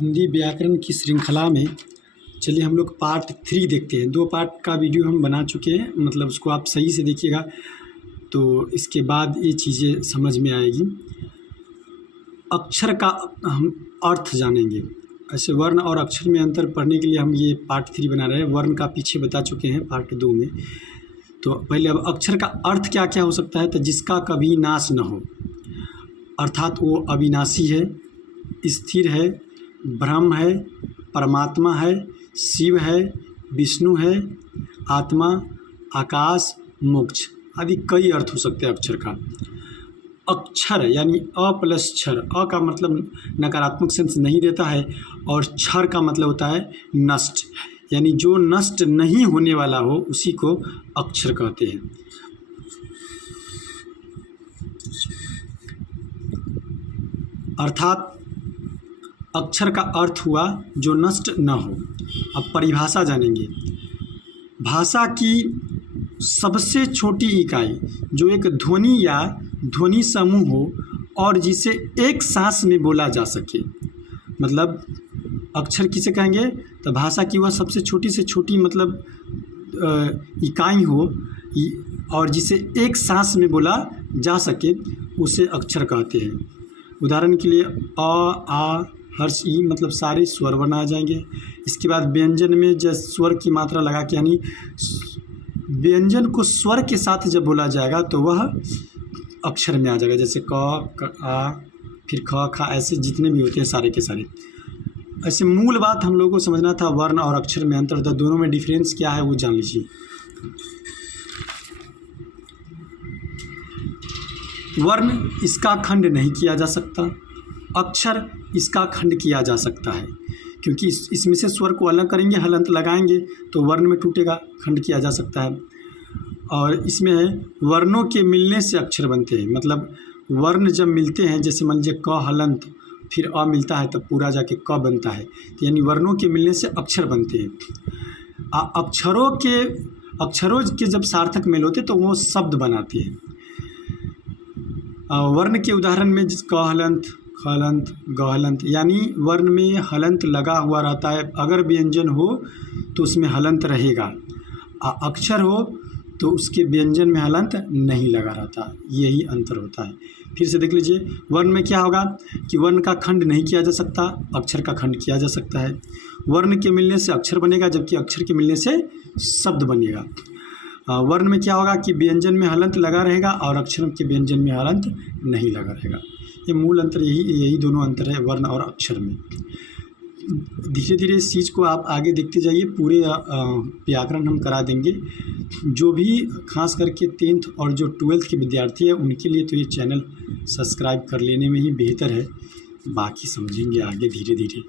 हिंदी व्याकरण की श्रृंखला में चलिए हम लोग पार्ट 3 देखते हैं। 2 पार्ट का वीडियो हम बना चुके हैं, मतलब उसको आप सही से देखिएगा तो इसके बाद ये चीज़ें समझ में आएगी। अक्षर का हम अर्थ जानेंगे। ऐसे वर्ण और अक्षर में अंतर पढ़ने के लिए हम ये पार्ट 3 बना रहे हैं। वर्ण का पीछे बता चुके हैं पार्ट 2 में। तो पहले अब अक्षर का अर्थ क्या क्या हो सकता है, तो जिसका कभी नाश न हो, अर्थात वो अविनाशी है, स्थिर है, ब्रह्म है, परमात्मा है, शिव है, विष्णु है, आत्मा, आकाश, मोक्ष आदि कई अर्थ हो सकते हैं अक्षर का। अक्षर यानी अ प्लस क्षर, अ का मतलब नकारात्मक सेंस नहीं देता है और क्षर का मतलब होता है नष्ट, यानी जो नष्ट नहीं होने वाला हो उसी को अक्षर कहते हैं। अर्थात अक्षर का अर्थ हुआ जो नष्ट न हो। अब परिभाषा जानेंगे। भाषा की सबसे छोटी इकाई जो एक ध्वनि या ध्वनि समूह हो और जिसे एक सांस में बोला जा सके, मतलब अक्षर किसे कहेंगे, तो भाषा की वह सबसे छोटी से छोटी मतलब इकाई हो और जिसे एक सांस में बोला जा सके उसे अक्षर कहते हैं। उदाहरण के लिए अ, आ, हर्ष, ई मतलब सारे स्वर वर्ण आ जाएंगे। इसके बाद व्यंजन में जब स्वर की मात्रा लगा के, यानी व्यंजन को स्वर के साथ जब बोला जाएगा तो वह अक्षर में आ जाएगा, जैसे क, आ, फिर ख, खा, ऐसे जितने भी होते हैं सारे के सारे। ऐसे मूल बात हम लोगों को समझना था, वर्ण और अक्षर में अंतर था, दोनों में डिफरेंस क्या है वो जान लीजिए। वर्ण इसका खंड नहीं किया जा सकता, अक्षर इसका खंड किया जा सकता है, क्योंकि इसमें से स्वर को अलग करेंगे, हलंत लगाएंगे तो वर्ण में टूटेगा, खंड किया जा सकता है। और इसमें वर्णों के मिलने से अक्षर बनते हैं, मतलब वर्ण जब मिलते हैं, जैसे मान लीजिए क हलंत फिर अ मिलता है तब पूरा जाके क बनता है, तो यानी वर्णों के मिलने से अक्षर बनते हैं। अक्षरों के जब सार्थक मेल होते तो वो शब्द बनाते हैं। वर्ण के उदाहरण में क हलंत, ख हलंत, ग हलंत, यानी वर्ण में हलंत लगा हुआ रहता है। अगर व्यंजन हो तो उसमें हलंत रहेगा, अक्षर हो तो उसके व्यंजन में हलंत नहीं लगा रहता, यही अंतर होता है। फिर से देख लीजिए, वर्ण में क्या होगा कि वर्ण का खंड नहीं किया जा सकता, अक्षर का खंड किया जा सकता है। वर्ण के मिलने से अक्षर बनेगा, जबकि अक्षर के मिलने से शब्द बनेगा। वर्ण में क्या होगा कि व्यंजन में हलंत लगा रहेगा और अक्षर के व्यंजन में हलंत नहीं लगा रहेगा। ये मूल अंतर, यही दोनों अंतर है वर्ण और अक्षर में। धीरे धीरे इस चीज़ को आप आगे देखते जाइए, पूरे व्याकरण हम करा देंगे। जो भी खास करके 10th और जो 12th के विद्यार्थी हैं उनके लिए तो ये चैनल सब्सक्राइब कर लेने में ही बेहतर है, बाकी समझेंगे आगे धीरे धीरे।